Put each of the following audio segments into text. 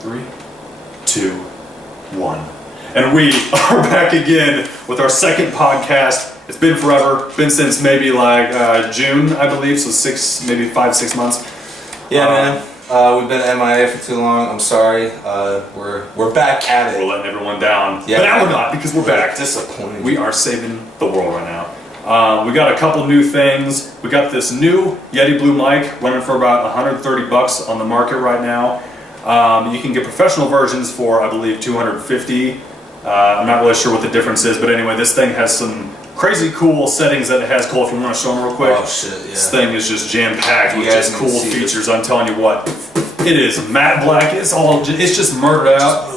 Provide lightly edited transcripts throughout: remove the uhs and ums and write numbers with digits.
3, 2, 1. And we are back again with our second podcast. It's been forever. Been since maybe like June, I believe. So 5-6 months. Yeah, man. We've been MIA for too long. I'm sorry. We're back at it. We're letting everyone down. Yeah, but now we're not, because we're back. Disappointed. We are saving the world right now. We got a couple new things. We got this new Yeti Blue mic running for about $130 on the market right now. You can get professional versions for, I believe, $250. I'm not really sure what the difference is, but anyway, this thing has some crazy cool settings that it has. Cole, if you want to show them real quick. Oh shit, yeah. This thing is just jam-packed with guys just cool need to see features. I'm telling you what, it is matte black. It's just murdered out.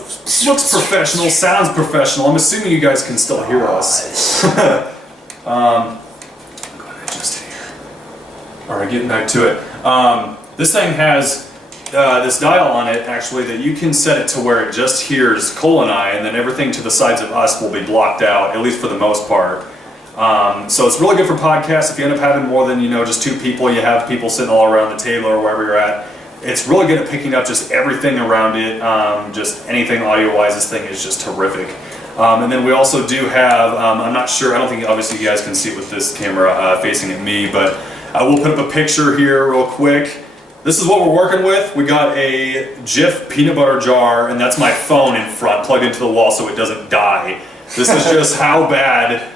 Looks professional, sounds professional. I'm assuming you guys can still hear us. I'm going to adjust it here. All right, getting back to it. This thing has this dial on it, actually, that you can set it to where it just hears Cole and I, and then everything to the sides of us will be blocked out, at least for the most part. So it's really good for podcasts. If you end up having more than, just two people, you have people sitting all around the table or wherever you're at. It's really good at picking up just everything around it, just anything audio-wise. This thing is just terrific. And then we also do have, I'm not sure, I don't think obviously you guys can see it with this camera facing at me, but I will put up a picture here real quick. This is what we're working with. We got a Jif peanut butter jar, and that's my phone in front, plugged into the wall so it doesn't die. This is just how bad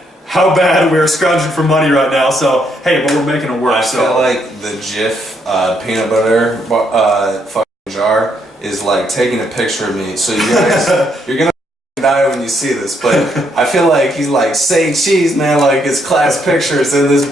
we're scrounging for money right now. So, hey, but we're making it work. I feel like the Jif peanut butter fucking jar is like taking a picture of me. So you guys, you're gonna die when you see this, but I feel like he's like, say cheese, man, like it's class pictures, and this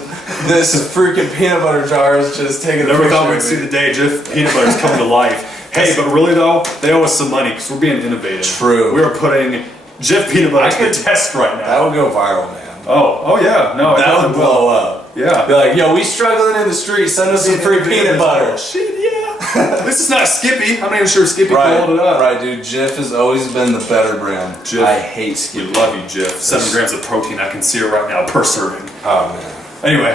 freaking peanut butter jar is just taking a picture. Never thought we'd see the day Jif peanut butter's coming to life. Hey, but really though, they owe us some money because we're being innovative. True. We are putting Jif peanut butter to the test right now. That would go viral, man. Oh yeah, no, that would blow up. Yeah. Be like, yo, we struggling in the street, send us some free peanut butter. Shit, yeah. This is not Skippy. I'm not even sure Skippy called it up. Right, dude. Jif has always been the better brand. Jif. I hate Skippy. We love you, Jif. 7 grams of protein. I can see it right now per serving. Oh man. Anyway,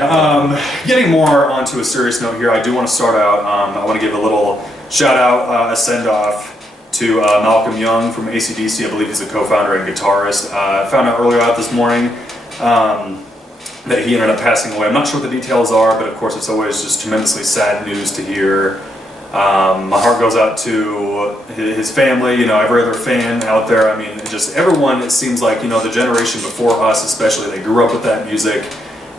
getting more onto a serious note here, I do want to start out. I want to give a little shout out, a send off to Malcolm Young from AC/DC. I believe he's a co-founder and guitarist. I found out earlier out this morning that he ended up passing away. I'm not sure what the details are, but of course it's always just tremendously sad news to hear. My heart goes out to his family, every other fan out there. I mean, just everyone, it seems like, the generation before us especially, they grew up with that music,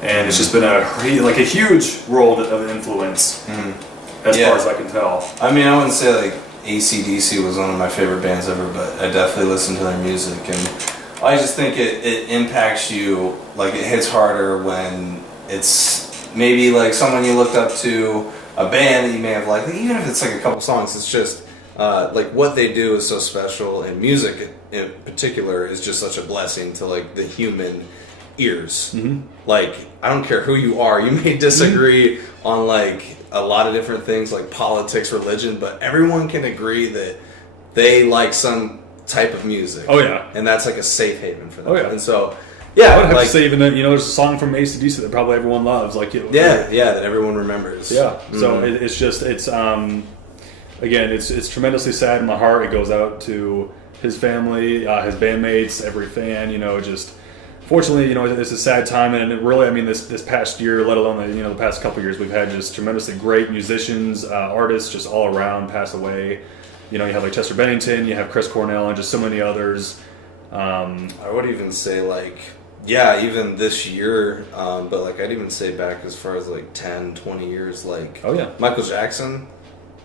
and it's just been a huge world of influence, as far as I can tell. I mean, I wouldn't say like AC/DC was one of my favorite bands ever, but I definitely listen to their music, and I just think it impacts you, like it hits harder when it's maybe like someone you looked up to, a band that you may have liked, even if it's like a couple songs. It's just like what they do is so special, and music in particular is just such a blessing to like the human ears. Like, I don't care who you are, you may disagree on like a lot of different things like politics, religion, but everyone can agree that they like some type of music. Oh yeah. And that's like a safe haven for them. Oh yeah. And so yeah, I would have to say even that, there's a song from AC/DC that probably everyone loves, that everyone remembers. Yeah. So it's tremendously sad in my heart. It goes out to his family, his bandmates, every fan. Fortunately, it's a sad time, and it really, this past year, let alone the past couple years, we've had just tremendously great musicians, artists, just all around pass away. You have like Chester Bennington, you have Chris Cornell, and just so many others. I would even say even this year, but like I'd even say back as far as like 10, 20 years, like Michael Jackson,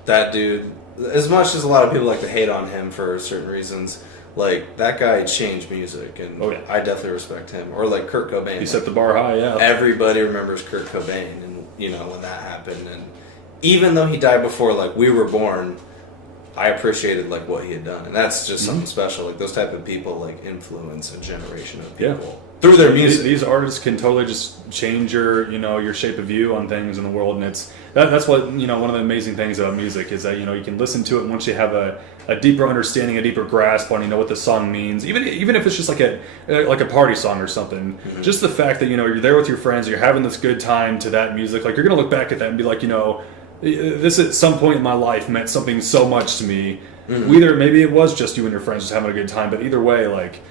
that dude, as much as a lot of people like to hate on him for certain reasons, like that guy changed music, and I definitely respect him. Or like Kurt Cobain. He set the bar high, yeah. Everybody remembers Kurt Cobain, and when that happened, and even though he died before like we were born, I appreciated like what he had done, and that's just something special. Like those type of people like influence a generation of people through their music. These artists can totally just change your your shape of view on things in the world, and that's what one of the amazing things about music is that you can listen to it, and once you have a deeper understanding, a deeper grasp on what the song means, even if it's just like a party song or something. Just the fact that you're there with your friends, you're having this good time to that music, like you're gonna look back at that and be like, this at some point in my life meant something so much to me. Either maybe it was just you and your friends just having a good time, but either way, like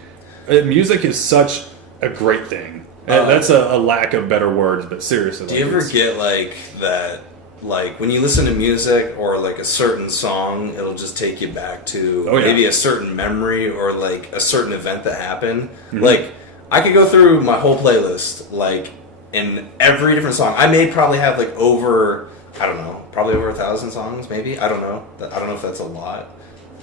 music is such a great thing. And that's a lack of better words, but seriously. Do you ever get like that? Like when you listen to music or like a certain song, it'll just take you back to maybe a certain memory or like a certain event that happened. Like I could go through my whole playlist, like in every different song. I may probably have like over, I don't know, probably over 1,000 songs, maybe. I don't know. I don't know if that's a lot.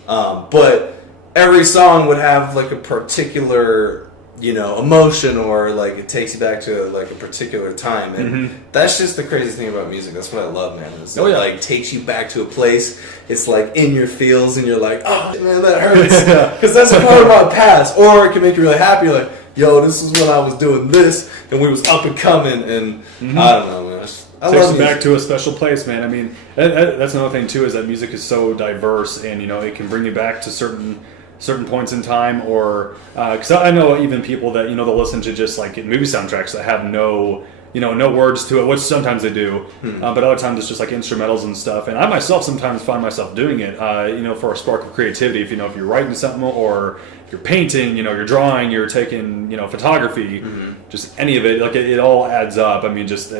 But every song would have like a particular, emotion, or like it takes you back to like a particular time, and that's just the crazy thing about music. That's what I love, man. It like takes you back to a place. It's like in your feels, and you're like, oh man, that hurts, because that's a part of my past. Or it can make you really happy. You're like, yo, this is when I was doing this, and we was up and coming, and I don't know, man. I takes love you back to a special place, man. I mean, that's another thing too, is that music is so diverse, and it can bring you back to certain points in time, or because I know even people that they'll listen to just like movie soundtracks that have no words to it, which sometimes they do, but other times it's just like instrumentals and stuff. And I myself sometimes find myself doing it, for a spark of creativity. If you're writing something, or you're painting, you're drawing, you're taking photography, just any of it, like it all adds up. I mean, just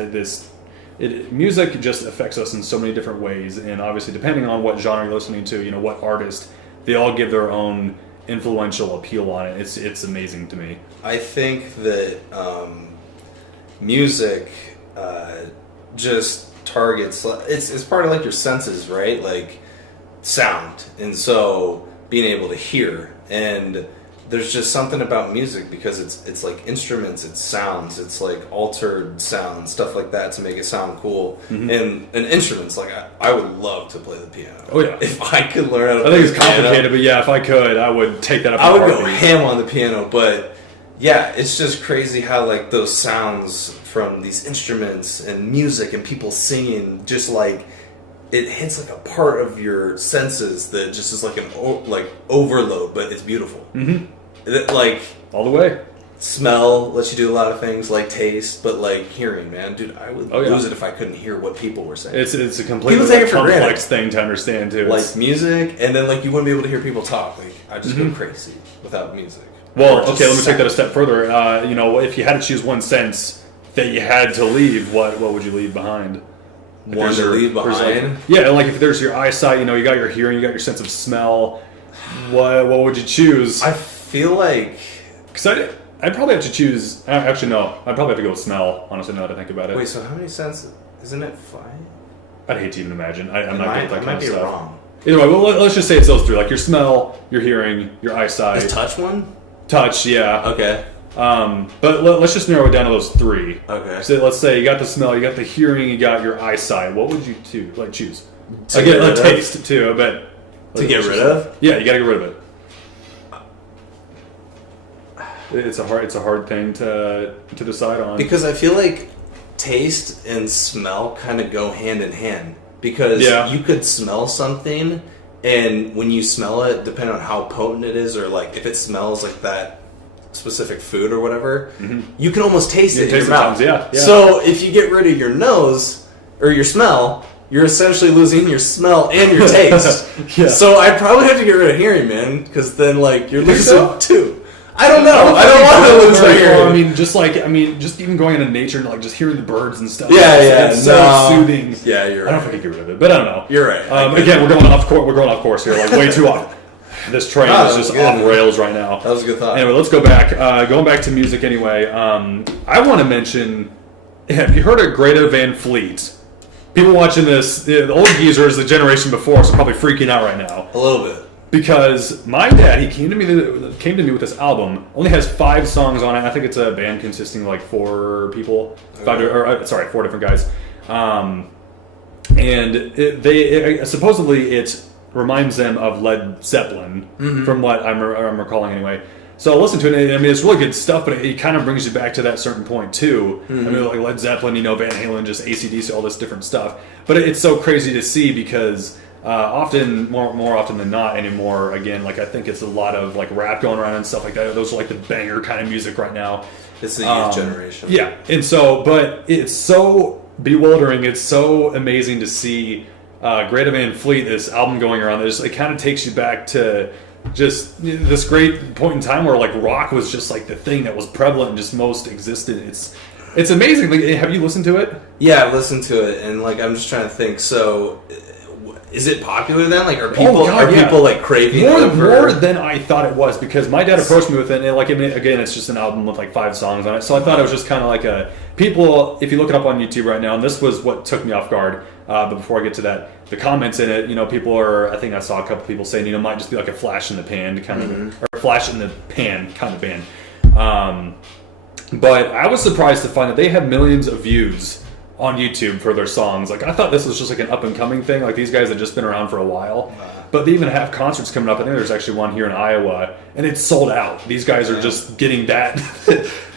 music just affects us in so many different ways, and obviously depending on what genre you're listening to, what artist, they all give their own influential appeal on it. It's amazing to me. I think that music just targets, it's part of like your senses, right? Like sound, and so being able to hear, and there's just something about music because it's like instruments, it's sounds, it's like altered sounds, stuff like that to make it sound cool. And instruments, like I would love to play the piano. Oh yeah, if I could learn how to play I think it's complicated, but yeah, if I could, I would take that up. I would go ham on the piano, but yeah, it's just crazy how like those sounds from these instruments and music and people singing, just like it hits like a part of your senses that just is like an overload, but it's beautiful. Like all the way. Smell lets you do a lot of things, like taste, but like hearing, man, dude, I would lose it if I couldn't hear what people were saying. It's a completely complex thing to understand too. Like music, and then like you wouldn't be able to hear people talk. Like I just go crazy without music. Well, okay, let me take that a step further. If you had to choose one sense that you had to leave, what would you leave behind? One to leave behind? Like if there's your eyesight, you got your hearing, you got your sense of smell. What would you choose? I feel like, because I'd probably have to choose. Actually, no, I'd probably have to go with smell. Honestly, now that I think about it. Wait, so how many senses? Isn't it 5? I'd hate to even imagine. I'm not good at that kind of stuff. Wrong. Either way, well, let's just say it's those 3: like your smell, your hearing, your eyesight. Is touch one? Touch, yeah. Okay. But let's just narrow it down to those 3. Okay. So let's say you got the smell, you got the hearing, you got your eyesight. What would you choose? Again, a taste too, I bet. To get rid of? Yeah, you gotta get rid of it. It's a hard thing to decide on. Because I feel like taste and smell kind of go hand in hand. Because you could smell something, and when you smell it, depending on how potent it is, or like if it smells like that specific food or whatever, you can almost taste it in your mouth. Yeah. So if you get rid of your nose or your smell, you're essentially losing your smell and your taste. So I'd probably have to get rid of hearing, man, because then like you're losing two. I don't know. I don't want to lose my hearing. Just even going into nature and like just hearing the birds and stuff. It's so soothing. Yeah, you're right. I don't think I can get rid of it, but I don't know. You're right. Again, we're going off course here, like way too off. This train is just off rails right now. That was a good thought. Anyway, let's go back. Going back to music anyway. I want to mention. Have you heard of Greta Van Fleet? People watching this, the old geezers, the generation before us, are probably freaking out right now. A little bit. Because my dad, he came to me with this album. Only has 5 songs on it. I think it's a band consisting of like 4 people, 4 different guys. And supposedly it reminds them of Led Zeppelin, from what I'm recalling anyway. So I listened to it, and I mean, it's really good stuff, but it kind of brings you back to that certain point too. I mean, like Led Zeppelin, Van Halen, just AC/DC, all this different stuff. But it's so crazy to see because more often than not anymore, again, like I think it's a lot of like rap going around and stuff like that. Those are like the banger kind of music right now. It's the youth generation. Yeah, and so, but it's so bewildering. It's so amazing to see Greta Van Fleet, this album going around, it kind of takes you back to just this great point in time where like rock was just like the thing that was prevalent and just most existed. It's amazing. Like, have you listened to it? Yeah, I've listened to it, and like I'm just trying to think. So, is it popular then? Like, are people like craving more than I thought it was? Because my dad approached me with it, and like again, it's just an album with like 5 songs on it. So I thought it was just kind of like a people. If you look it up on YouTube right now, and this was what took me off guard. But before I get to that, the comments in it, people are. I think I saw a couple people saying, it might just be like a flash in the pan kind of, or flash in the pan kind of band. But I was surprised to find that they have millions of views on YouTube for their songs. Like, I thought this was just like an up and coming thing. Like, these guys had just been around for a while. But they even have concerts coming up. I think there's actually one here in Iowa, and it's sold out. These guys are just getting that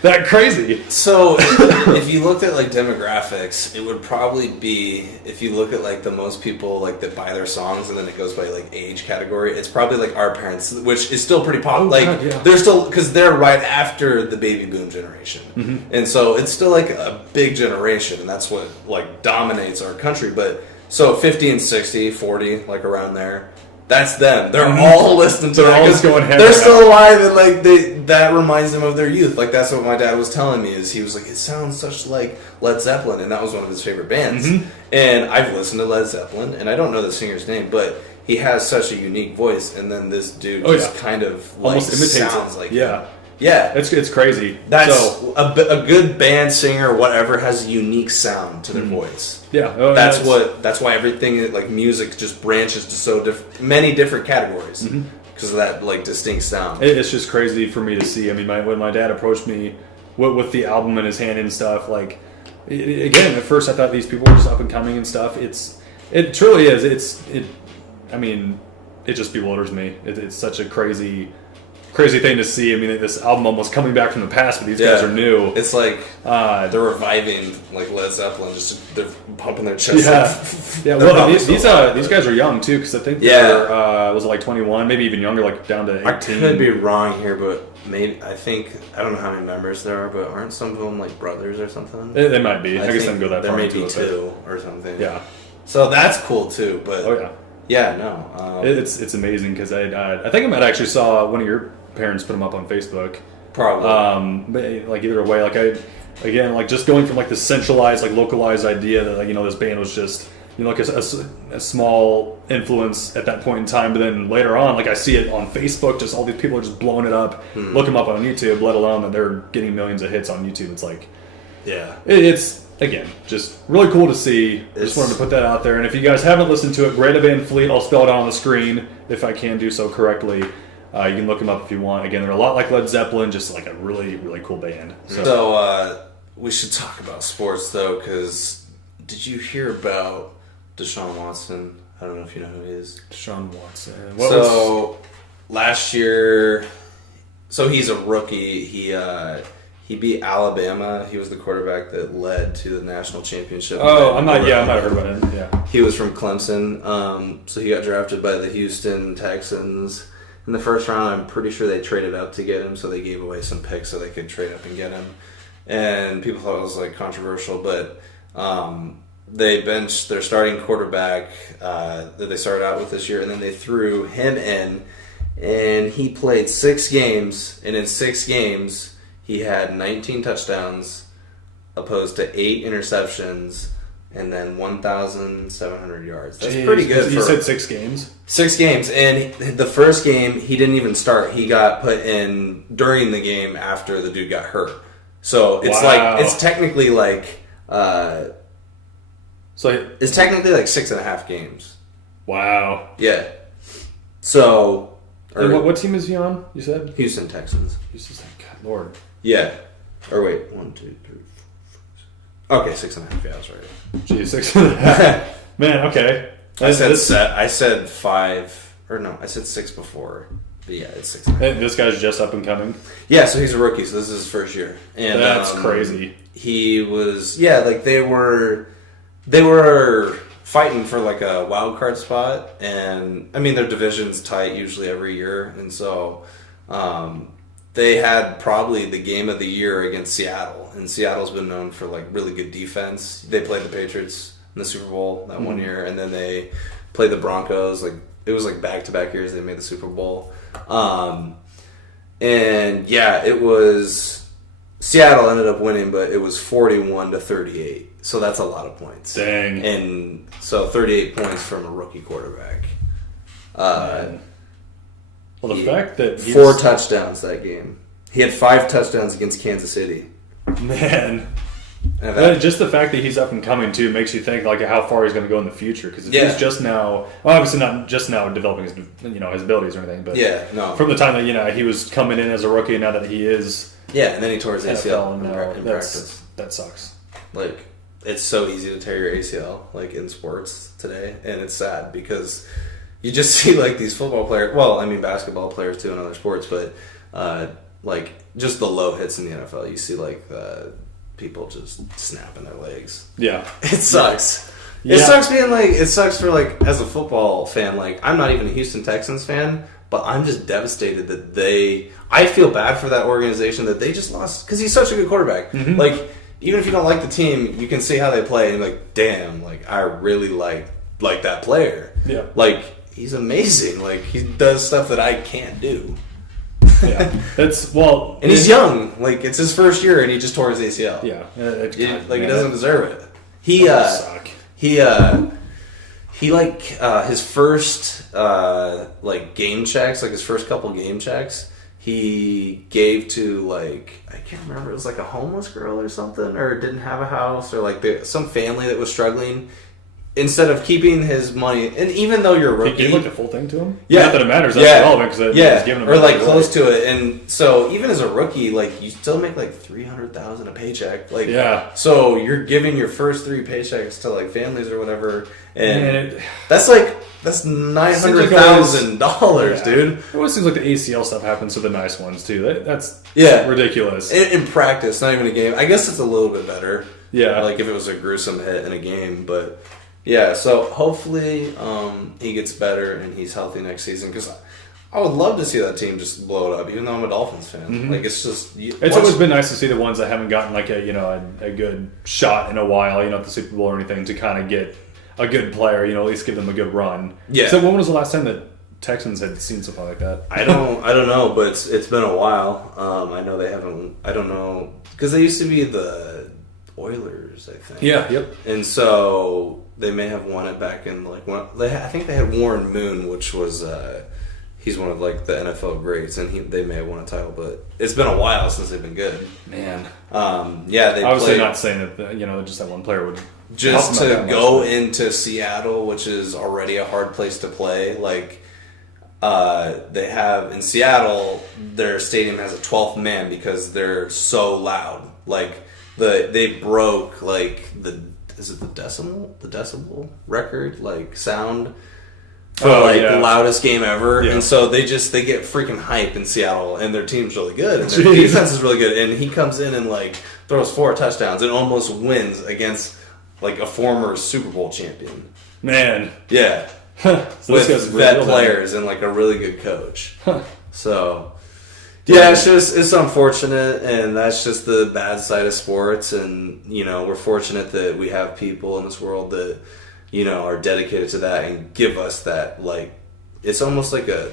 that crazy. So, if you looked at like demographics, it would probably be, if you look at like the most people like that buy their songs, and then it goes by like age category. It's probably like our parents, which is still pretty popular. They're still, because they're right after the baby boom generation, and so it's still like a big generation, and that's what like dominates our country. But so 50 and 60, 40, like around there. That's them. They're all listening to They're it. all going They're still alive, and like that reminds them of their youth. Like, that's what my dad was telling me. Is he was like, it sounds such like Led Zeppelin, and that was one of his favorite bands. And I've listened to Led Zeppelin, and I don't know the singer's name, but he has such a unique voice. And then this dude kind of like almost imitates sounds it. like yeah. him. Yeah, it's crazy. That's a good band singer, whatever, has a unique sound to their voice. Yeah, that's why everything like music just branches to many different categories because of that like distinct sound. It's just crazy for me to see. I mean, when my dad approached me with the album in his hand and stuff, like again, at first I thought these people were just up and coming and stuff. It truly is. I mean, it just bewilders me. It's such a crazy thing to see. I mean, this album almost coming back from the past, but these guys are new. It's like they're reviving like Led Zeppelin. Just they're pumping their chest. Well, these guys are young too, because I think they're was it like 21, maybe even younger, like down to 18. I could be wrong here, but maybe I don't know how many members there are, but aren't some of them like brothers or something? They might be. I guess I didn't go that there far. There may be 2 or something. Yeah. So that's cool too. But no. It's amazing because I think I might actually saw one of your parents put them up on Facebook. Probably. But like either way, like just going from like the centralized, like localized idea that like, this band was just like a small influence at that point in time, but then later on, like I see it on Facebook, just all these people are just blowing it up. Look them up on YouTube, let alone that they're getting millions of hits on YouTube. It's like, it's again just really cool to see. I just wanted to put that out there. And if you guys haven't listened to it, Greta Van Fleet, I'll spell it out on the screen if I can do so correctly. You can look them up if you want. Again, they're a lot like Led Zeppelin, just like a really, really cool band. So we should talk about sports, though, because did you hear about Deshaun Watson? I don't know if you know who he is. Deshaun Watson. Last year, he's a rookie. He beat Alabama. He was the quarterback that led to the national championship. I might have heard about him. Yeah. He was from Clemson. So he got drafted by the Houston Texans. In the first round, I'm pretty sure they traded up to get him, so they gave away some picks so they could trade up and get him. And people thought it was like controversial, but they benched their starting quarterback that they started out with this year, and then they threw him in, and he played 6 games, and in 6 games, he had 19 touchdowns, opposed to 8 interceptions, and then 1,700 yards. That's pretty good. You said 6 games? 6 games. And the first game, he didn't even start. He got put in during the game after the dude got hurt. So it's it's technically like... it's technically like 6.5 games. Wow. Yeah. So... And what team is he on, you said? Houston Texans. God, Lord. Yeah. Or wait, 1, 2, 3, 4, 5, 6. Okay, 6.5. Yeah, I was right. Gee, 6.5. Man, okay. I said 5, or no, I said 6 before. But yeah, it's 6.5. And this guy's just up and coming? Yeah, so he's a rookie, so this is his first year. And that's crazy. He was, like they were fighting for like a wild card spot, and I mean their division's tight usually every year, and so they had probably the game of the year against Seattle, and Seattle's been known for like really good defense. They played the Patriots in the Super Bowl that one year, and then they played the Broncos. Like it was like back-to-back years they made the Super Bowl. And yeah, it was Seattle ended up winning, but it was 41-38. So that's a lot of points. Dang. And so 38 points from a rookie quarterback. Well, the fact that 4 touchdowns that game. He had 5 touchdowns against Kansas City. Man. And Just the fact that he's up and coming too makes you think like how far he's going to go in the future. Because Yeah. he's just now, well, obviously not just now developing his his abilities or anything, but from the time that he was coming in as a rookie, and now that he is and then he tore his ACL NFL, in practice. that sucks. Like it's so easy to tear your ACL like in sports today, and it's sad because you just see like these football players. Well, I mean basketball players too in other sports, but like just the low hits in the NFL. You see like people just snapping their legs. Yeah, it sucks. Yeah. It sucks being like it sucks for like as a football fan. Like I'm not even a Houston Texans fan, but I'm just devastated that I feel bad for that organization that they just lost because he's such a good quarterback. Mm-hmm. Like even if you don't like the team, you can see how they play and you're like, damn, like I really like that player. Yeah, like he's amazing. Like he does stuff that I can't do. yeah. And he's young. Like it's his first year, and he just tore his ACL. Yeah, He doesn't deserve it. He his first like game checks, like his first couple game checks, he gave to like I can't remember. It was like a homeless girl or something, or didn't have a house, or like some family that was struggling. Instead of keeping his money, and even though you're a rookie, he gave like the full thing to him. Yeah, not that it matters. That's relevant because he's giving him or like close to it. And so even as a rookie, like you still make like $300,000 a paycheck. Like so you're giving your first 3 paychecks to like families or whatever, and that's $900,000, dude. It always seems like the ACL stuff happens to the nice ones too. That's ridiculous. In practice, not even a game. I guess it's a little bit better. Yeah, like if it was a gruesome hit in a game, but. Yeah, so hopefully he gets better and he's healthy next season because I would love to see that team just blow it up. Even though I'm a Dolphins fan, mm-hmm. like it's just it's always been nice to see the ones that haven't gotten like a good shot in a while, at the Super Bowl or anything, to kind of get a good player, at least give them a good run. Yeah. So when was the last time that Texans had seen something like that? I don't know, but it's been a while. I know they haven't. I don't know because they used to be the Oilers, I think. Yeah. Yep. And so. They may have won it back in I think they had Warren Moon, which was he's one of like the NFL greats, and they may have won a title, but it's been a while since they've been good. Man, they obviously not saying that just that one player would just to go into Seattle, which is already a hard place to play. Like they have in Seattle, their stadium has a 12th man because they're so loud. Like they broke like Is it the decibel record, like sound for loudest game ever? Yeah. And so they get freaking hype in Seattle, and their team's really good, and their defense is really good. And he comes in and like throws 4 touchdowns and almost wins against like a former Super Bowl champion. Man, yeah, so with vet players and like a really good coach. So. Yeah, it's unfortunate, and that's just the bad side of sports. And we're fortunate that we have people in this world that are dedicated to that and give us that. Like, it's almost like a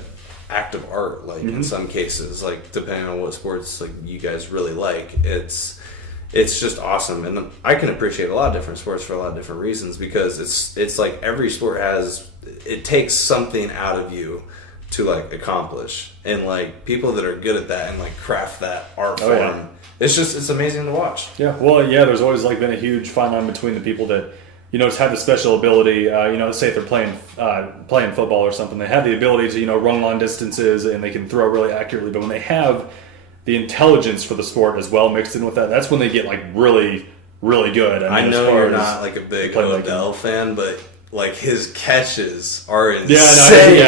act of art. Like in some cases, like depending on what sports like you guys really like, it's just awesome. And I can appreciate a lot of different sports for a lot of different reasons because it's like every sport takes something out of you to like accomplish, and like people that are good at that and like craft that art form. Yeah. It's amazing to watch. Yeah, well, there's always like been a huge fine line between the people that just have the special ability. Say if they're playing football or something, they have the ability to run long distances and they can throw really accurately. But when they have the intelligence for the sport as well mixed in with that, that's when they get like really, really good. I know you're not like a big Odell fan, but. Like his catches are insane.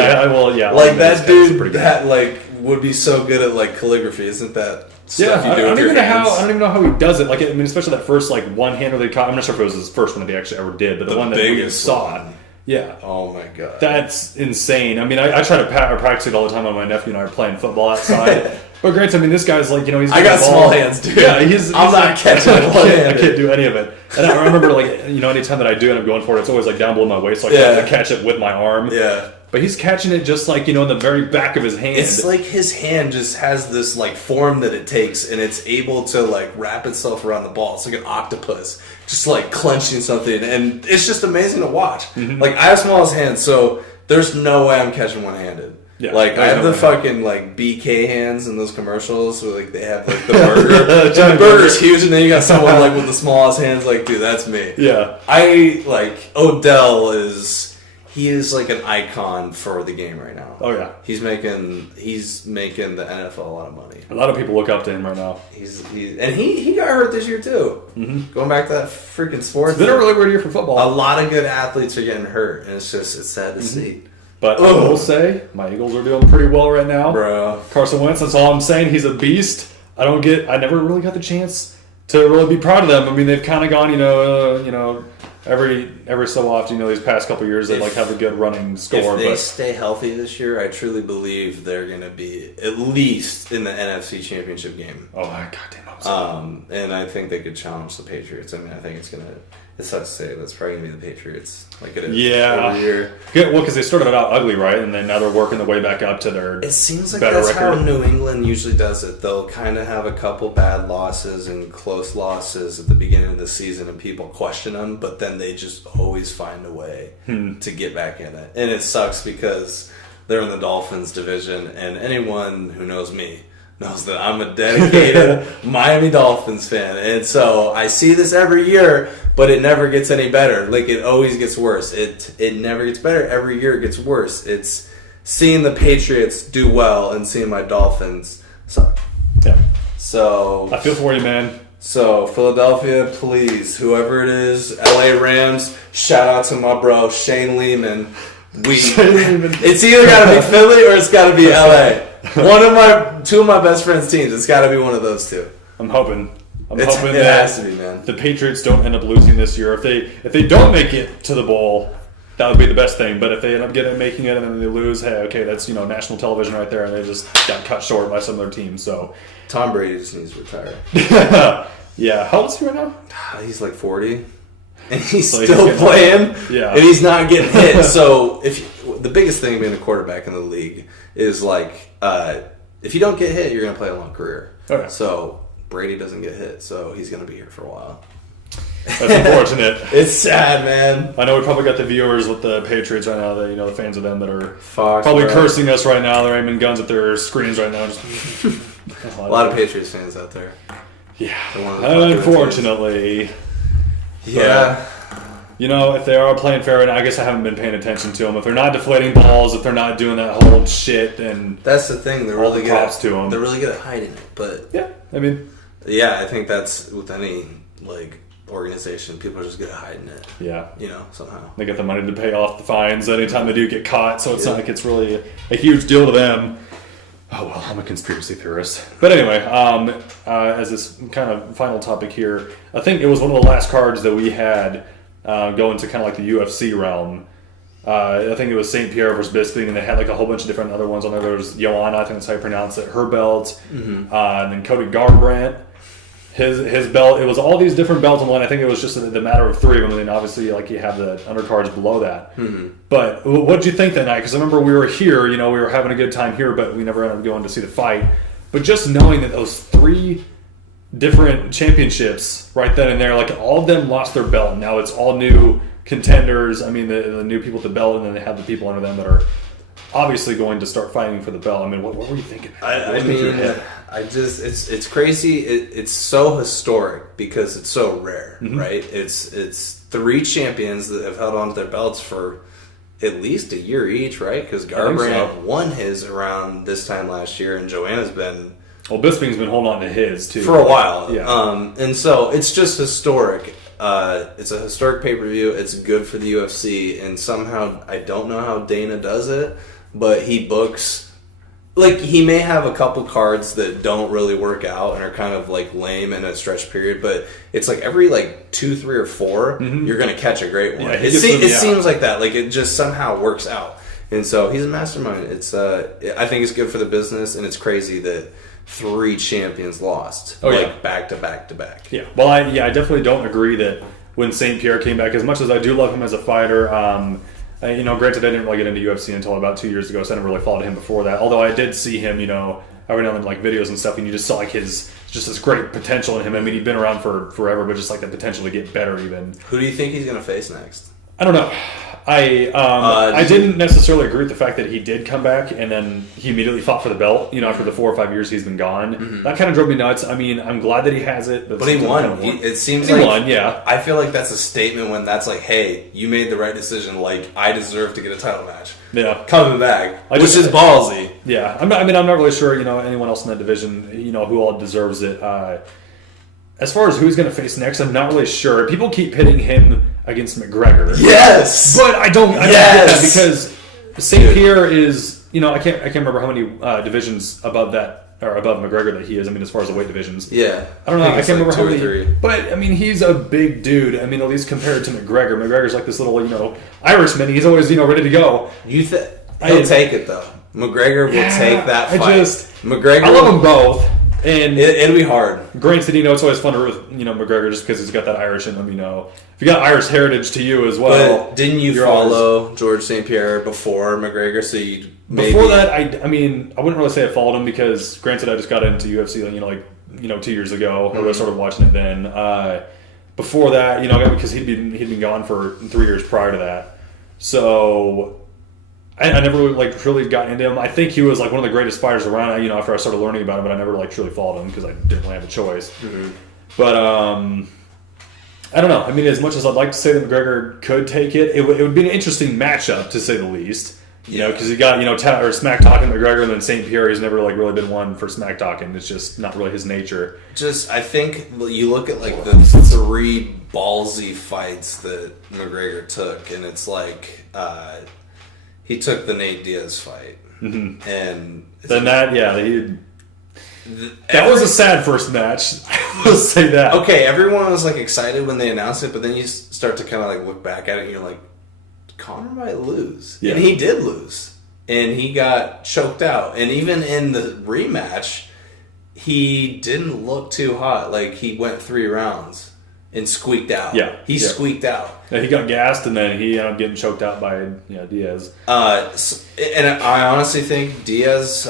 Like that dude that like would be so good at like calligraphy. Isn't that stuff you do with your hands? I don't even know how he does it. Like especially that first like one hander they caught. I'm not sure if it was his first one that he actually ever did, but the one that we saw. Yeah. Oh my god. That's insane. I mean, I try to practice it all the time when my nephew and I are playing football outside. But granted, I mean, this guy's like, he's I got small hands, dude. Yeah, I'm not catching it I can't do any of it. And I remember, anytime that I do end up going for it, it's always like down below my waist, so I have to catch it with my arm. Yeah. But he's catching it just like, in the very back of his hand. It's like his hand just has this like form that it takes, and it's able to like wrap itself around the ball. It's like an octopus, just like clenching something, and it's just amazing to watch. Mm-hmm. Like I have smallest hands, so there's no way I'm catching one-handed. Yeah, like I have the fucking like BK hands in those commercials where like they have like the burger. The burger's huge, and then you got someone like with the smallest hands. Like, dude, that's me. Yeah, I like Odell is. He is like an icon for the game right now. Oh yeah, he's making the NFL a lot of money. A lot of people look up to him right now. He got hurt this year too. Mm-hmm. Going back to that freaking sport. It's been a really weird year for football. A lot of good athletes are getting hurt, and it's sad to see. But I will say, my Eagles are doing pretty well right now. Bro. Carson Wentz, that's all I'm saying. He's a beast. I never really got the chance to really be proud of them. I mean, they've kind of gone, every so often, these past couple of years, they have a good running score. If they stay healthy this year, I truly believe they're going to be at least in the NFC Championship game. Oh my goddamn! And I think they could challenge the Patriots. I mean, I think it's sucks to say, but it's probably going to be the Patriots. Like it is every year. Good, well, because they started out ugly, right? And then now they're working their way back up to their It seems like better that's record. how New England usually does it. They'll kind of have a couple bad losses and close losses at the beginning of the season, and people question them, but then they just always find a way to get back in it. And it sucks because they're in the Dolphins division, and anyone who knows me knows that I'm a dedicated Miami Dolphins fan. And so I see this every year, but it never gets any better. Like, it always gets worse. It never gets better. Every year it gets worse. It's seeing the Patriots do well and seeing my Dolphins suck. Yeah. So I feel for you, man. So Philadelphia, please, whoever it is, LA Rams, shout out to my bro Shane Lehman. It's either got to be Philly or it's got to be LA. Two of my best friends' teams. It's got to be one of those two. I'm hoping. It has to be, man. The Patriots don't end up losing this year. If they don't make it to the bowl, that would be the best thing. But if they end up making it and then they lose, hey, okay, that's national television right there, and they just got cut short by some other team. So Tom Brady just needs to retire. Yeah, how old is he right now? He's like 40, and he's still playing. Yeah, and he's not getting hit. So the biggest thing being a quarterback in the league is like if you don't get hit, you're going to play a long career. Okay. So Brady doesn't get hit, so he's going to be here for a while. That's unfortunate. It's sad, man. I know we probably got the viewers with the Patriots right now, the fans of them that are probably cursing us right now. They're aiming guns at their screens right now. A lot of Patriots fans out there. Yeah, unfortunately. Yeah. If they are playing fair, and I guess I haven't been paying attention to them. If they're not deflating balls, if they're not doing that whole shit, and that's the thing. They're really good. Props to them. They're really good at hiding it. But yeah, I mean, yeah, I think that's with any organization. People are just good at hiding it. Yeah, somehow they get the money to pay off the fines anytime they do get caught. So it's not like it's really a huge deal to them. Oh, well, I'm a conspiracy theorist. But anyway, as this kind of final topic here, I think it was one of the last cards that we had go into kind of like the UFC realm. I think it was St. Pierre versus Bisping, and they had a whole bunch of different other ones on there. There was Joanna, I think that's how you pronounce it, her belt, and then Cody Garbrandt, his belt. It was all these different belts on line. I think it was just the matter of three of them, and then obviously you have the undercards below that. Mm-hmm. But what did you think that night? Because I remember we were here, we were having a good time here, but we never ended up going to see the fight. But just knowing that those three different championships right then and there, all of them lost their belt. Now it's all new contenders. I mean, the new people with the belt, and then they have the people under them that are obviously going to start fighting for the belt. I mean, what were you thinking? It's crazy. It's so historic because it's so rare, right? It's three champions that have held on to their belts for at least a year each, right? Because Garbrandt won his around this time last year, and Joanna's been... Well, Bisping's been holding on to his, too. For a while. Yeah. And so it's just historic. It's a historic pay-per-view. It's good for the UFC. And somehow, I don't know how Dana does it, but he books like he may have a couple cards that don't really work out and are kind of like lame in a stretch period, but it's like every like 2, 3, or 4, you're gonna catch a great one. Yeah, It seems like that. Like it just somehow works out, and so he's a mastermind. It's I think it's good for the business, and it's crazy that 3 champions lost back to back to back. Yeah, well, I definitely don't agree that when St. Pierre came back, as much as I do love him as a fighter, granted I didn't really get into UFC until about 2 years ago, so I never really followed him before that. Although I did see him, every now and then like videos and stuff, and you just saw like his just this great potential in him. I mean, he'd been around for forever, but just like the potential to get better even. Who do you think he's gonna face next? I don't know. I didn't necessarily agree with the fact that he did come back and then he immediately fought for the belt. After the 4 or 5 years he's been gone, that kind of drove me nuts. I mean, I'm glad that he has it, but he won. It seems he like won. Yeah, I feel like that's a statement when that's like, hey, you made the right decision. Like I deserve to get a title match. Yeah, coming back, which is ballsy. Yeah, I'm not really sure. Anyone else in that division, who all deserves it. As far as who's going to face next, I'm not really sure. People keep pitting him against McGregor. Yes, but I don't get that because St. Pierre is, I can't remember how many divisions above that or above McGregor that he is. I mean, as far as the weight divisions. Yeah, I don't know. I can't remember how many. 2 or 3. But I mean, he's a big dude. I mean, at least compared to McGregor. McGregor's like this little, Irishman. He's always, ready to go. He'll take it though. McGregor will take that fight. McGregor. I love them both. And it'll be hard. Granted, it's always fun to root with, McGregor just because he's got that Irish in him, If you got Irish heritage to you as well. But didn't you follow George St. Pierre before McGregor? So you before that, I wouldn't really say I followed him because, granted, I just got into UFC, 2 years ago. I started watching it then. Before that, because he'd been gone for 3 years prior to that. So I never really truly got into him. I think he was one of the greatest fighters around. After I started learning about him, but I never truly followed him because I didn't really have a choice. Mm-hmm. But I don't know. I mean, as much as I'd like to say that McGregor could take it, it would be an interesting matchup to say the least. Because you got or smack talking McGregor and then St. Pierre. He's never really been one for smack talking. It's just not really his nature. I think you look at the 3 ballsy fights that McGregor took, and it's like. He took the Nate Diaz fight, and then that was a sad first match. I will say that. Okay, everyone was excited when they announced it, but then you start to kind of look back at it, and you're like, Conor might lose, and he did lose, and he got choked out, and even in the rematch, he didn't look too hot. He went 3 rounds and squeaked out. Yeah, he squeaked out. Yeah, he got gassed, and then he ended up getting choked out by Diaz. And I honestly think Diaz,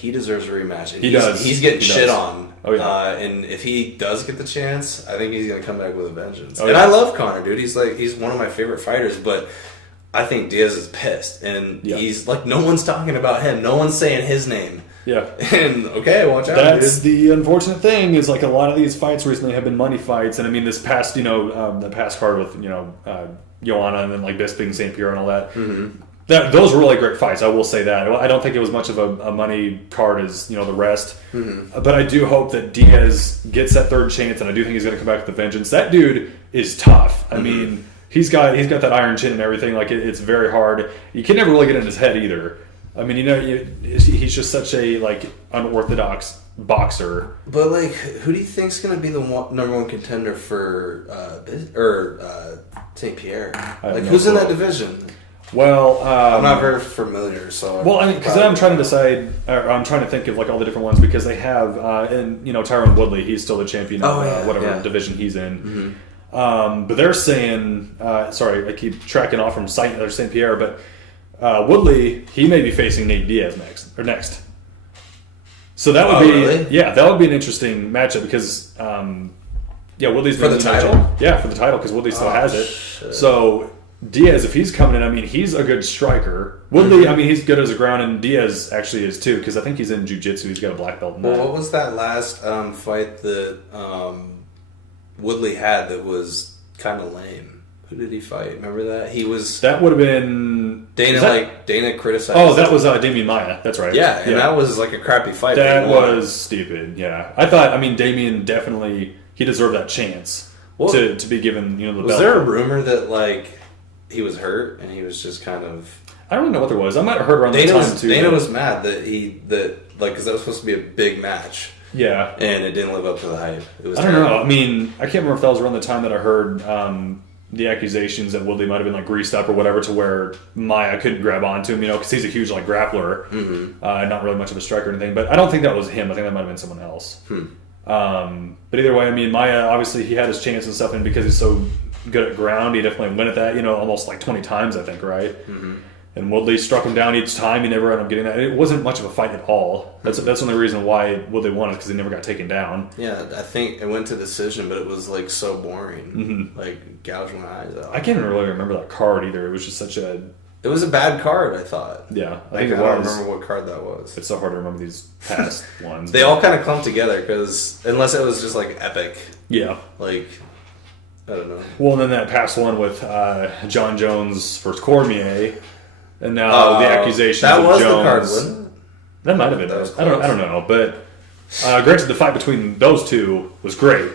he deserves a rematch. And he does. He's getting shit on. Oh, yeah. And if he does get the chance, I think he's going to come back with a vengeance. Oh, and yeah. I love Conor, dude. He's one of my favorite fighters, but I think Diaz is pissed. And he's no one's talking about him. No one's saying his name. Yeah. And, okay, watch out, That's the unfortunate thing is, a lot of these fights recently have been money fights. And, I mean, this past, the past card with, Joanna and then, Bisping, St. Pierre and all that. Mm-hmm. Those were really great fights, I will say that. I don't think it was much of a money card as, the rest. Mm-hmm. But I do hope that Diaz gets that 3rd chance, and I do think he's going to come back with a vengeance. That dude is tough. I mean, he's got that iron chin and everything. It's very hard. You can never really get in his head either. I mean, he's just such a unorthodox boxer. But who do you think's going to be the number 1 contender for St. Pierre? Who's in that division? Well, I'm not very familiar, so. Well, I mean, because I'm trying to decide, or I'm trying to think of all the different ones because they have, and Tyron Woodley, he's still the champion of whatever division he's in. Mm-hmm. But they're saying, sorry, I keep tracking off from St. Pierre, but. Woodley, he may be facing Nate Diaz next. So that would be that would be an interesting matchup because Woodley's for the title. Yeah, for the title because Woodley still has it. Shit. So Diaz, if he's coming in, I mean, he's a good striker. Woodley, I mean, he's good as a ground, and Diaz actually is too because I think he's in jiu-jitsu. He's got a black belt in that. Well, what was that last fight that Woodley had that was kind of lame? Who did he fight? Remember that? That would have been Dana criticized. Oh, that was Damian Maia. That's right. Yeah, and that was a crappy fight. That was stupid. Yeah, I thought. I mean, Damian definitely he deserved that chance to be given the belt. Was there a rumor that he was hurt and he was just kind of? I don't really know what there was. I might have heard around that time too. Dana was mad because that was supposed to be a big match. Yeah. And it didn't live up to the hype. It was I don't know. I mean, I can't remember if that was around the time that I heard the accusations that Woodley might have been like greased up or whatever to where Maya couldn't grab onto him, because he's a huge like grappler, not really much of a striker or anything. But I don't think that was him. I think that might have been someone else. But either way, I mean, Maya, obviously he had his chance and stuff, and because he's so good at ground, he definitely went at that, almost like 20 times, I think, right? And Woodley struck him down each time. He never ended up getting that. It wasn't much of a fight at all. That's the only reason why Woodley won, is because he never got taken down. Yeah, I think it went to decision, but it was like so boring. Like gouging my eyes out. I can't really remember that card either. It was just such a... It was a bad card, I thought. Yeah, I don't remember what card that was. It's so hard to remember these past ones. They all kind of clump together, because unless it was just like epic. Yeah. Like, I don't know. Well, and then that past one with John Jones versus Cormier, and now the accusations that of was Jones. The card, wasn't it? That might have been. I don't know, but granted, the fight between those two was great.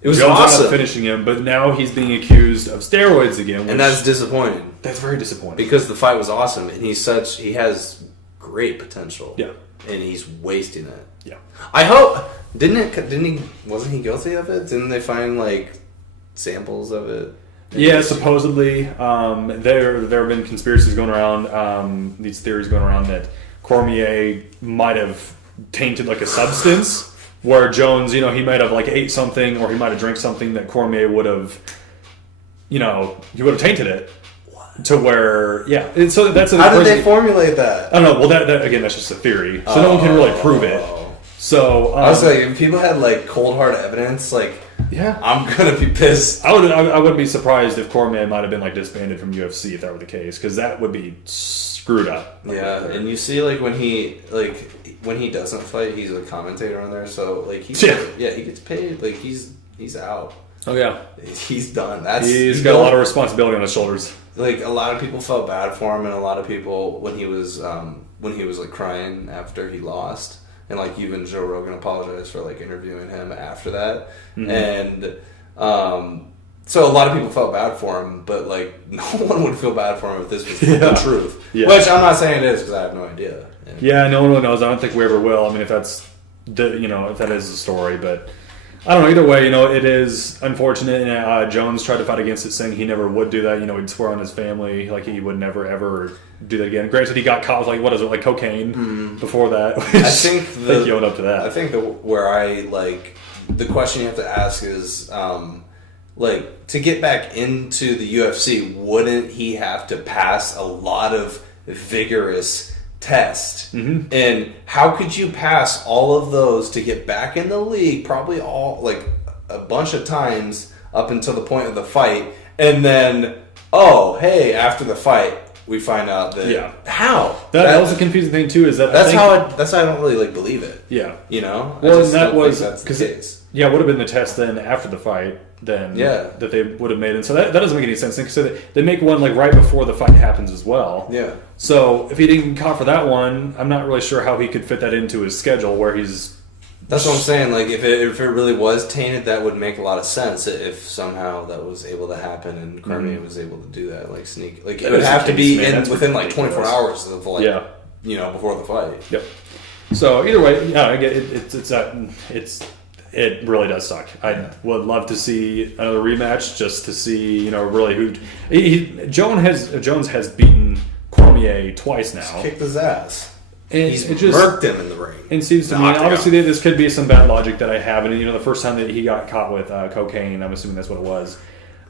It was Jones awesome. ended up finishing him, but now he's being accused of steroids again, and that's disappointing. That's very disappointing, because the fight was awesome, and he has great potential. Yeah, and he's wasting it. Yeah, I hope wasn't he guilty of it? Didn't they find like samples of it? Yeah, supposedly there have been conspiracies going around, these theories going around that Cormier might have tainted like a substance, where Jones, he might have like ate something, or he might have drank something that Cormier would have, he would have tainted it. What? To where, yeah. And so that's how did they formulate that? I don't know. Well, that again, that's just a theory, so no one can really prove it. So I was like, if people had like cold hard evidence, like. Yeah, I'm gonna be pissed. I wouldn't be surprised if Cormier might have been like disbanded from UFC if that were the case, because that would be screwed up. Yeah, and you see like when he doesn't fight, he's a commentator on there, so like he gets paid. Like he's out. Oh yeah, he's done. He's got a lot of responsibility on his shoulders. Like a lot of people felt bad for him, and a lot of people when he was like crying after he lost. And like even Joe Rogan apologized for like interviewing him after that, and so a lot of people felt bad for him, but like no one would feel bad for him if this was the truth. Yeah. Which I'm not saying it is, because I have no idea. Yeah, no one really knows. I don't think we ever will. I mean, if that's if that is the story, but I don't know. Either way, it is unfortunate. And Jones tried to fight against it, saying he never would do that. He'd swear on his family, like he would never ever do that again. Granted, he got caught with like cocaine before that. I think he owned up to that. I think the question you have to ask is, to get back into the UFC, wouldn't he have to pass a lot of vigorous tests? And how could you pass all of those to get back in the league? Probably all like a bunch of times up until the point of the fight, and then after the fight we find out that how that was a confusing thing too. Is that that's how I don't really like believe it. Yeah, Well, that was because it would have been the test then after the fight. Then that they would have made, and so that doesn't make any sense. So they make one like right before the fight happens as well. Yeah. So if he didn't get caught for that one, I'm not really sure how he could fit that into his schedule where he's. That's what I'm saying. Like if it really was tainted, that would make a lot of sense. If somehow that was able to happen and Cormier was able to do that, like sneak, like it would have to be within like 24 hours of like before the fight. Yep. So either way, I get it really does suck. I would love to see another rematch just to see, really who... Jones has beaten Cormier twice now. He's kicked his ass. And he's murked him in the ring. And seems to me, obviously this could be some bad logic that I have. And, the first time that he got caught with cocaine, I'm assuming that's what it was.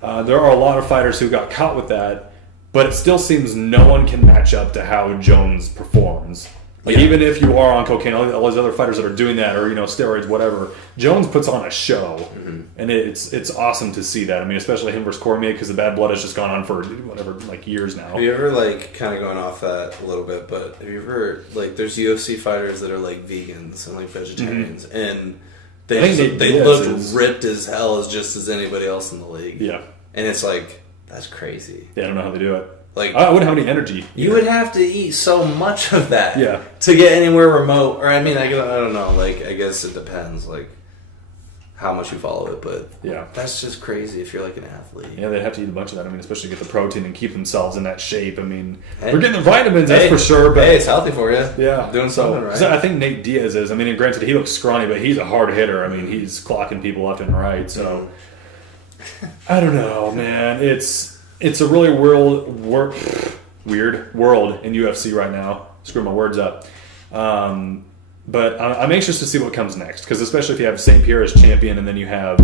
There are a lot of fighters who got caught with that, but it still seems no one can match up to how Jones performs. Like even if you are on cocaine, all those other fighters that are doing that, or steroids, whatever, Jones puts on a show, and it's awesome to see that. I mean, especially him versus Cormier, because the bad blood has just gone on for years now. Have you ever kind of going off that a little bit? But have you ever there's UFC fighters that are like vegans and like vegetarians, and they look ripped as hell as anybody else in the league. Yeah, and it's like that's crazy. Yeah, I don't know how they do it. Like I wouldn't have any energy. You would have to eat so much of that to get anywhere remote. Or I mean, I don't know. Like I guess it depends. Like how much you follow it, but Yeah. that's just crazy if you're like an athlete. Yeah, they'd have to eat a bunch of that. I mean, especially to get the protein and keep themselves in that shape. I mean, Hey. we're getting the vitamins, that's for sure. But hey, it's healthy for you. yeah, doing something right. 'Cause I think Nate Diaz is. I mean, and granted, he looks scrawny, but he's a hard hitter. I mean, he's clocking people left and right. So I don't know, man. It's a really weird world in UFC right now. Screw my words up. But I'm anxious to see what comes next, because especially if you have St. Pierre as champion, and then you have,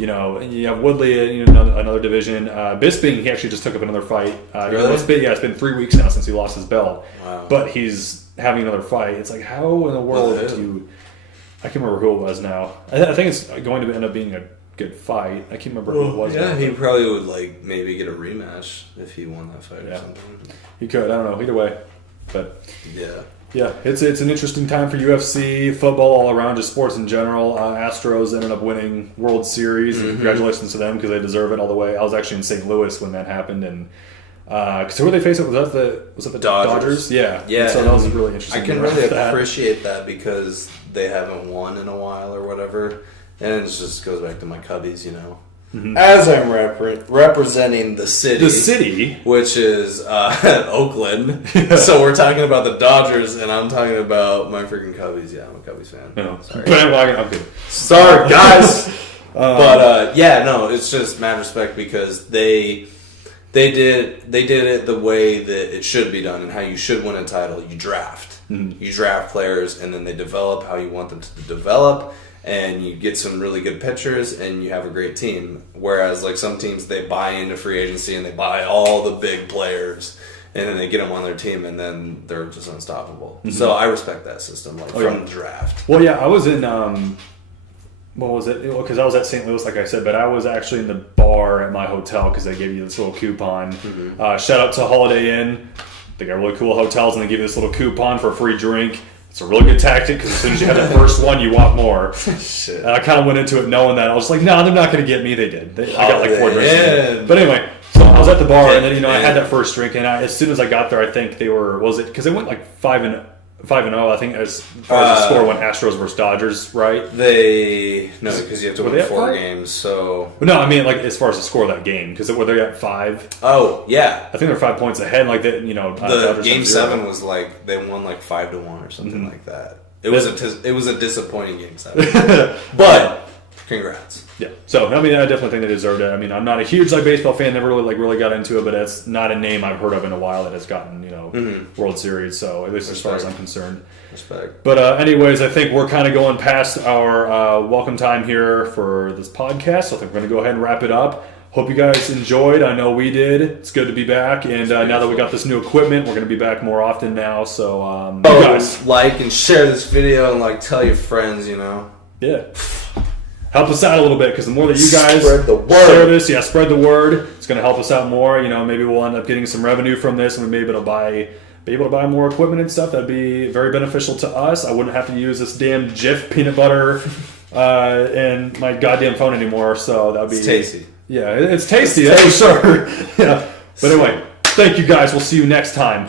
Woodley in another division. Bisping, he actually just took up another fight. Really? It's been 3 weeks now since he lost his belt. Wow. But he's having another fight. It's like, how in the world Well, do you... I can't remember who it was now. I think it's going to end up being a good fight. I can't remember who it was. Yeah, now. he probably would maybe get a rematch if he won that fight Yeah. or something. He could. I don't know. Either way. But... Yeah. yeah, it's an interesting time for UFC, football all around, just sports in general. Astros ended up winning World Series. Mm-hmm. Congratulations to them because they deserve it all the way. I was actually in St. Louis when that happened, and because who were they facing? Was that the Dodgers? Yeah, Yeah. And so that was really interesting. I can to really that. appreciate that because they haven't won in a while or whatever, and it just goes back to my Cubbies, As I'm representing the city. The city. Which is Oakland. So we're talking about the Dodgers, and I'm talking about my freaking Cubbies. Yeah, I'm a Cubbies fan. No, Sorry. I'm good. Sorry, guys. But it's just mad respect because they did it the way that it should be done and how you should win a title. You draft. Mm-hmm. You draft players, and then they develop how you want them to develop. And you get some really good pitchers, and you have a great team. Whereas, some teams, they buy into free agency, and they buy all the big players, and then they get them on their team, and then they're just unstoppable. Mm-hmm. So I respect that system, from the draft. Well, yeah, I was in, what was it? Because I was at St. Louis, like I said, but I was actually in the bar at my hotel because they gave you this little coupon. Mm-hmm. Shout out to Holiday Inn. They got really cool hotels, and they give you this little coupon for a free drink. It's a really good tactic because as soon as you have the first one, you want more. Shit. And I kind of went into it knowing that. I was like, no, they're not going to get me. They did. I got 4 drinks. Yeah. But anyway, so I was at the bar, and then I had that first drink, and as soon as I got there, I think they were, because they went 5-0. I think as far as the score went, Astros versus Dodgers, right? Because you have to Were win they at 4 5? games, so... But no, I mean, as far as the score of that game, because were they at 5? Oh, yeah. I think they're 5 points ahead. The Dodgers game had 0. 7 was they won 5-1 or something Mm-hmm. like that. It was a disappointing game 7. But congrats. Yeah. So I definitely think they deserved it. I'm not a huge baseball fan. Never really got into it, but it's not a name I've heard of in a while that has gotten World Series. So at least as far as I'm concerned. Respect. But anyways, I think we're kind of going past our welcome time here for this podcast. So I think we're going to go ahead and wrap it up. Hope you guys enjoyed. I know we did. It's good to be back. And now that we got this new equipment, we're going to be back more often now. So you guys, like and share this video and tell your friends, yeah. Help us out a little bit because the more that you guys Spread the word. share this, spread the word. It's going to help us out more. Maybe we'll end up getting some revenue from this, and we may be able to buy more equipment and stuff. That'd be very beneficial to us. I wouldn't have to use this damn Jif peanut butter in my goddamn phone anymore. So that'd be tasty. Yeah, it's tasty. That's for sure. Yeah. But anyway, thank you guys. We'll see you next time.